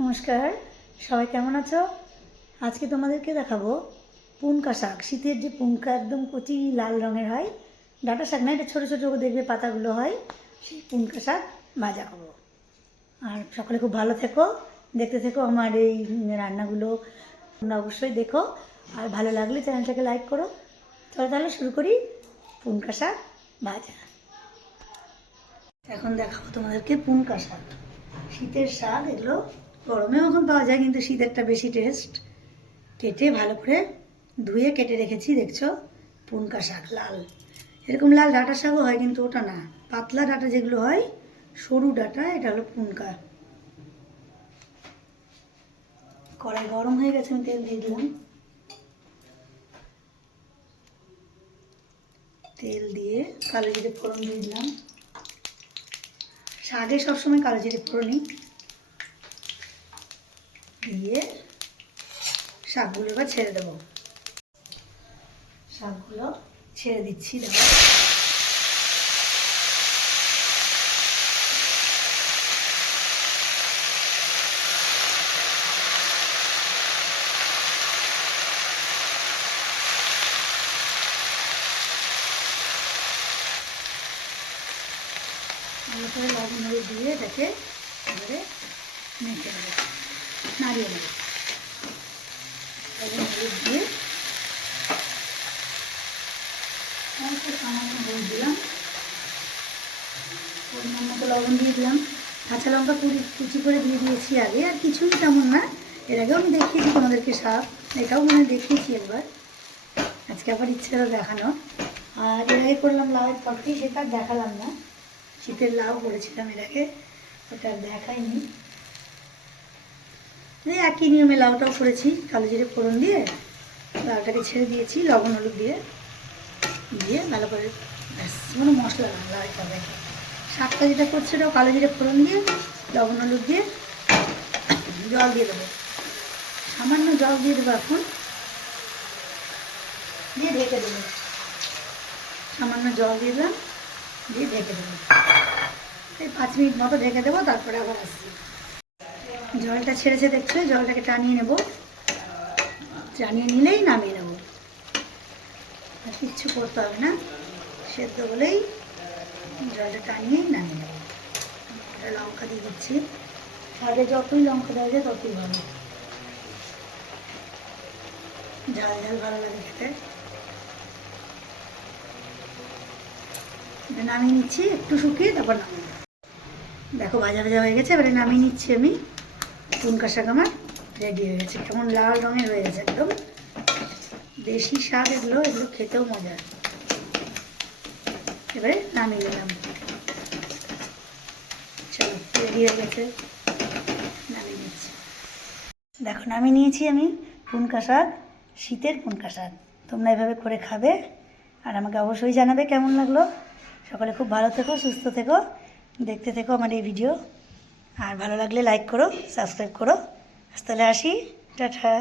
নমস্কার। সবাই কেমন আছো? আজকে তোমাদেরকে দেখাবো পুনকা শাক। শীতের যে পুনকা একদম কচি লাল রঙের হয়, ডাটা শাক না, এটা ছোটো ছোটো দেখবে পাতাগুলো হয়, সেই পুনকা শাক ভাজা করব। আর সকলে খুব ভালো থেকো, দেখতে থেকো আমার এই রান্নাগুলো, তোমরা অবশ্যই দেখো। আর ভালো লাগলে চ্যানেলটাকে লাইক করো। চলো তাহলে শুরু করি পুনকা শাক ভাজা। এখন দেখাবো তোমাদেরকে পুনকা শাক। শীতের শাক এগুলো গরমেও এখন পাওয়া যায়, কিন্তু শীতেরটা বেশি টেস্ট কেটে ভালো করে ধুয়ে কেটে রেখেছি, দেখছ? পুনকা শাক, লাল। এরকম লাল ডাটা শাকও হয়, কিন্তু ওটা না। পাতলা ডাটা যেগুলো হয়, সরু ডাটা, এটা হলো পুনকা। কড়াই গরম হয়ে গেছে, আমি তেল দিয়ে দিলাম। তেল দিয়ে কালো জিরে ফোড়ন দিয়ে দিলাম। শাকে সবসময় কালো জিরে ফোড়নই। দিয়ে শাকগুলো এবার ছেড়ে দেবো। শাকগুলো ছেড়ে দিচ্ছি, দেখো। লবণ দিয়ে এটাকে এবারে মেখে নেব। নাড়িয়ে নেব। লবণ হলুদ দিয়ে অল্প সামান্য হলুদ দিলাম। পরিমাণ মতো লবণ দিয়ে দিলাম। কাঁচা লঙ্কা কুচি কুচি করে দিয়ে দিয়েছি আগে, আর কিছুই তেমন না। এর আগেও আমি দেখিয়েছি তোমাদেরকে শাক এটাও মনে দেখিয়েছি একবার। আজকে আবার ইচ্ছে হলো দেখানো। আর এর আগে করলাম লাউয়ের তরকারি সেটা দেখালাম না। শীতের লাউ করেছিলাম এর আগে, ওটা দেখাইনি। এই একই নিয়মে লাউটাও করেছি, কালো জিরে ফোড়ন দিয়ে, লাউটাকে ছেড়ে দিয়েছি, লবণ হলুদ দিয়ে দিয়ে ভালো করে, ব্যাস, কোনো মশলা না লাউ তরকারি শাকটা যেটা করছে ওটাও কালো জিরে ফোড়ন দিয়ে, লবণ হলুদ দিয়ে, জল দিয়ে দেবো। সামান্য জল দিয়ে দেবো এখন। দিয়ে ঢেকে দেবো। সামান্য জল দিয়ে দিলাম, দিয়ে ঢেকে দেবো। এই পাঁচ মিনিট মতো ঢেকে দেবো, তারপরে আবার আসছি। জলটা ছেড়েছে, দেখছ? জলটাকে টানিয়ে নেব। টানিয়ে নিলেই নামিয়ে নেব। আর কিচ্ছু করতে হবে না। সেদ্ধ বলেই জলটা টানিয়েই নামিয়ে নেব। একটা লঙ্কা দিয়ে দিচ্ছি। আগে যতই লঙ্কা দেওয়া যায় ততই ভালো। ঝাল ঝাল ভালো লাগে খেতে। নামিয়ে নিচ্ছি, একটু শুকিয়ে তারপর নামিয়ে দেখো, ভাজা ভাজা হয়ে গেছে, এবারে নামিয়ে নিচ্ছি আমি। পুনকা শাক আমার রেডি হয়ে গেছে। কেমন লাল রঙের হয়ে গেছে একদম। দেশি শাক এগুলো এগুলো খেতেও মজার এবারে নামিয়ে নিলাম। চলো রেডি হয়ে গেছে। নামিয়ে নিচ্ছি। দেখো, নামিয়ে নিয়েছি আমি পুনকা শাক শীতের পুনকা শাক তোমরা এভাবে করে খাবে আর আমাকে অবশ্যই জানাবে কেমন লাগল। সকলে খুব ভালো থেকো, সুস্থ থেকো। দেখতে থেকো আমার এই ভিডিও আর ভালো লাগলে লাইক করো সাবস্ক্রাইব করো। তাহলে আসি টাটা।